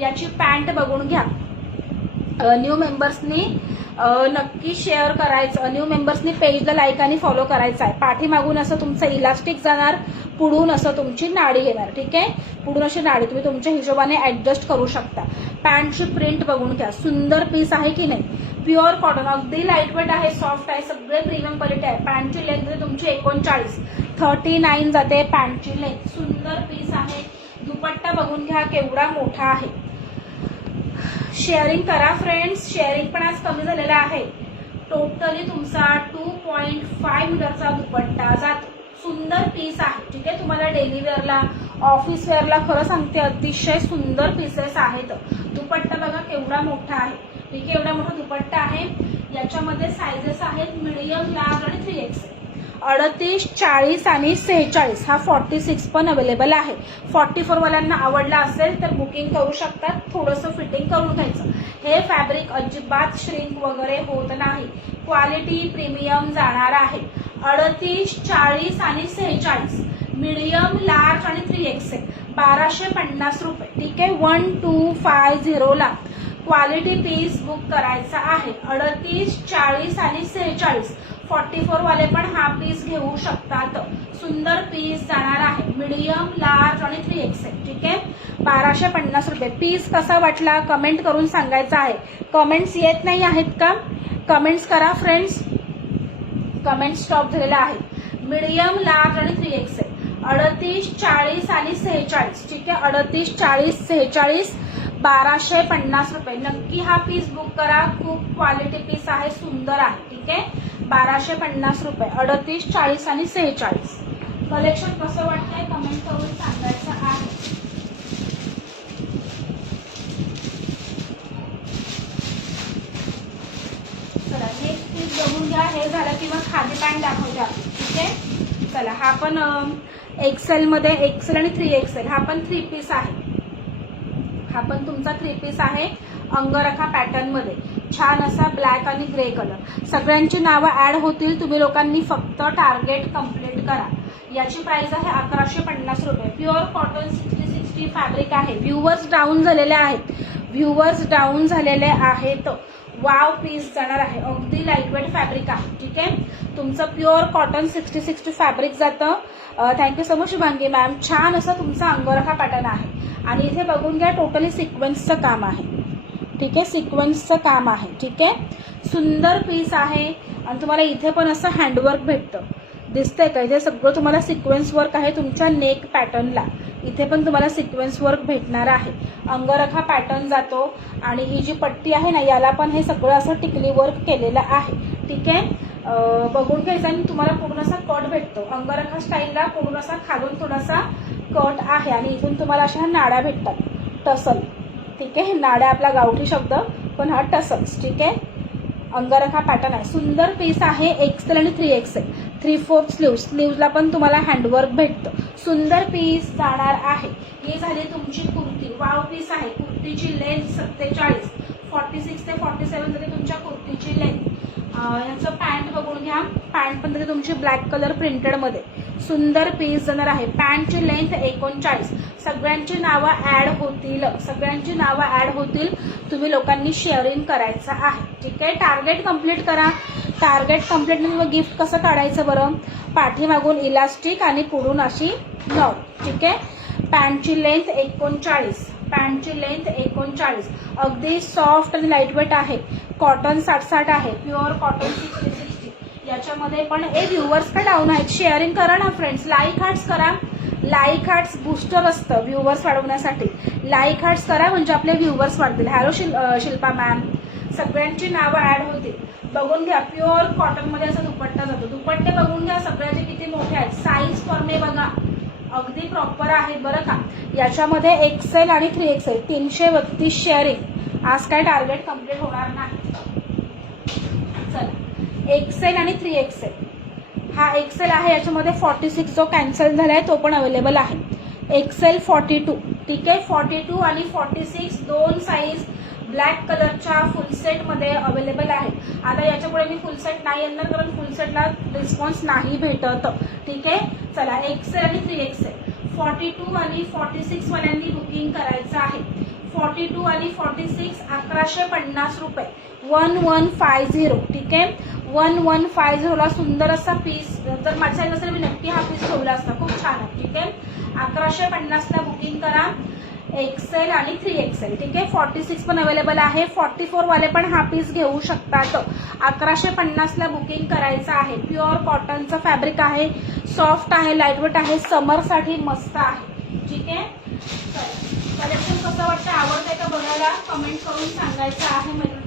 याची पॅन्ट बघून घ्या. न्यू मेंबर्सनी नक्की शेअर करायचं, न्यू मेंबर्सनी पेजला लाईक आणि फॉलो करायचं आहे. पाठीमागून असं तुमचं इलास्टिक जाणार, पुढून असं तुमची नाडी येणार. ठीक आहे, पुढून अशी नाडी तुम्ही तुमच्या हिशोबाने ऍडजस्ट करू शकता. पॅन्टची प्रिंट बघून घ्या, सुंदर पीस आहे की नाही. प्युअर कॉटन, अगदी लाईटवेट आहे, सॉफ्ट आहे, सगळे प्रीमियम क्वालिटी आहे. पॅन्टची लेंथ तुमची 39, 39 जाते पॅन्टची लेंथ. सुंदर पीस आहे. दुपट्टा बघून घ्या केवढा मोठा आहे. शेअरिंग करा फ्रेंड्स, शेअरिंग पण आज कमी झालेला आहे. टोटली तुमचा 2.5 मीटरचा दुपट्टा जातो. सुंदर पीस आहे. ठीक आहे, तुम्हाला डेली वेअरला, ऑफिस वेअरला खरं सांगते अतिशय सुंदर पीसेस आहेत. दुपट्टा बघा केवढा मोठा आहे. ठीक आहे, एवढा मोठा दुपट्टा आहे. याच्यामध्ये सायझेस आहेत मीडियम, लार्ज आणि 3XL. 38, 40 आणि 46 हा 46 पण अवेलेबल आहे. 44 वाल्यांना आवडला असेल तर बुकिंग करू शकतात. थोडंसं फिटिंग करून घ्यायचं. हे फॅब्रिक अजिबात श्रिंक वगैरे होत नाही, क्वालिटी प्रीमियम जाणार आहे. 38, 40 आणि 46 मीडियम, लार्ज आणि 3XL 1250 रुपये. ठीक आहे, 1250 ला क्वालिटी पीस बुक करायचा आहे. 38, 40 आणि 46 44 वाले पण हा पीस घेऊ शकतात. सुंदर पीस जाणार आहे. मीडियम, लार्ज आणि 3XL. ठीक आहे, 1250 रुपये. पीस कसा वाटला कमेंट करून सांगायचं आहे. कमेंट्स येत नाही आहेत का? कमेंट्स करा फ्रेंड्स, कमेंट स्टॉप झालेला आहे. मीडियम, लार्ज आणि 3XL 38, 40 आणि 46. ठीक आहे, 38, 40, 46 1250 रुपये. नक्की हा पीस बुक करा. खूप क्वालिटी पीस आहे, सुंदर आहे. ठीक आहे, 1250 रुपये. 38, 40 आणि 46. कलेक्शन कसं वाटतंय कमेंट करून सांगायचं आहे. चला नेक्स्ट पीस बघून घ्या. हे झालं की मग खादी पॅन्ट दाखवते आपण. ठीक आहे, चला हा पण एक्सेल मध्ये, एक्सेल आणि 3XL हा पण 3 पीस आहे. हा पण तुमचा 3 पीस आहे. अंगरखा पॅटर्न मध्ये छान असा ब्लॅक आणि ग्रे कलर. सगळ्यांची नावं ऍड होतील. तुम्ही लोकांनी फक्त टार्गेट कम्प्लीट करा. याची प्राइस आहे 1150 रुपये. प्युअर कॉटन 60 फॅब्रिक आहे. व्ह्यूवर्स डाऊन झालेले आहेत, व्ह्यूवर्स डाऊन झालेले आहेत. वाव पीस जाणार आहे. अगदी लाईटवेट फॅब्रिक आहे. ठीक आहे, तुमचं प्युअर कॉटन 60 फॅब्रिक जातं. Thank you so much Shubhangi ma'am. छान असं तुमचा अंगरखा पॅटर्न आहे. आणि इथे बघून घ्या टोटली सिक्वेन्सचं काम आहे. ठीक आहे, सिक्वेन्सचं काम आहे. ठीक आहे, सुंदर पीस आहे. आणि तुम्हाला इथे पण असं हँडवर्क भेटतं, दिसतंय का? इथे सगळं तुम्हाला सिक्वेन्स वर्क आहे तुमच्या नेक पॅटर्नला. इथे पण तुम्हाला सिक्वेन्स वर्क भेटणार आहे. अंगरखा पॅटर्न जातो. आणि ही जी पट्टी आहे ना, याला पण हे सगळं असं टिकली वर्क केलेलं आहे. ठीक आहे, बघून घ्यायचं. आणि तुम्हाला पूर्ण असा कट भेटतो. अंगरखा स्टाईलला पूर्ण असा खालून थोडासा कट आहे. आणि इथून तुम्हाला अशा नाड्या भेटतात, टसल. ठीक आहे, नाड्या आपला गावठी शब्द, पण हा टसल्स. ठीक आहे, अंगरखा पॅटर्न आहे. सुंदर पीस आहे. एक्सेल आणि 3XL 3/4 स्लीव्ज. स्लीव्जला पण तुम्हाला हँडवर्क भेटतं. सुंदर पीस जाणार आहे. ही झाली तुमची कुर्ती. वाव पीस आहे. कुर्तीची लेंथ 47, 46 ते 47 तरी तुमच्या कुर्तीची लेंथ. याचं पॅन्ट बघून घ्या. पॅन्ट पण तरी तुमची ब्लॅक कलर प्रिंटेड मध्ये. सुंदर पीस जाणार आहे. पॅन्टची लेंथ 39. सगळ्यांची नावं ऍड होतील, सगळ्यांची नावं ऍड होतील. तुम्ही लोकांनी शेअरिंग करायचं आहे. ठीक आहे, टार्गेट कम्प्लीट करा. टार्गेट कम्प्लीट मग गिफ्ट कसं काढायचं बरं? पाठीमागून इलास्टिक आणि पुढून अशी नॉट. ठीक आहे, पॅन्टची लेंथ 39. पॅन्टची लेंथ 39. अगदी सॉफ्ट आणि लाईटवेट आहे. कॉटन 60 आहे. Pure cotton 60. याच्यामध्ये पण व्ह्यूवर्स का डाऊन आहेत? शेअरिंग करा ना फ्रेंड्स. लाईक हार्ट्स करा. लाईक हार्ट्स बूस्टर असतं व्ह्यूवर्स वाढवण्यासाठी. लाईक हार्ट्स करा म्हणजे आपले व्ह्यूवर्स वाढतील. Hello Shilpa ma'am. सगळ्यांची नावं ऍड होतील. बघून घ्या. प्युअर कॉटन मध्ये असा दुपट्टा जातो. दुपट्टे बघून घ्या सगळ्याचे किती मोठे आहेत. साईज फॉर्मे बघा, अगदी प्रॉपर आहे बरं का. याच्यामध्ये एक्सेल आणि 3XL 332 शेअरिंग. आज काय टार्गेट कम्प्लीट होणार नाही. चला, एक्सेल आणि 3XL. हा एक्सेल आहे. याच्यामध्ये 46 जो कॅन्सल झालाय तो पण अवेलेबल आहे. एक्सेल 42. ठीक आहे, 42 आणि 46 दोन साईज ब्लॅक कलरच्या फुल सेट मध्ये अवेलेबल आहे. आता याच्यापुढे मी फुल सेट नाही आणणार कारण फुल सेटला रिस्पॉन्स नाही भेटत. ठीक आहे, चला एक्सेल आणि 3XL 42 आणि 46 वाल्यांनी बुकिंग करायचं आहे. 42 आणि 46 1150 रुपये 1150. ठीक आहे, 1150 ला सुंदर असा पीस. जर माझ्या नसेल मी नक्की हा पीस ठेवला असता. खूप छान आहे. ठीक आहे, 1150 ला बुकिंग करा. एक्सेल आणि 3XL. ठीक आहे, 46 पण अवेलेबल आहे. 44 वाले पण हा पीस घेऊ शकतात. 1150 ला बुकिंग करायचं आहे. प्युअर कॉटनचं फॅब्रिक आहे, सॉफ्ट आहे, लाईटवेट आहे, समर साठी मस्त आहे. ठीक आहे, कलेक्शन कसं वाटतं, आवडतंय का बघायला कमेंट करून सांगायचं आहे.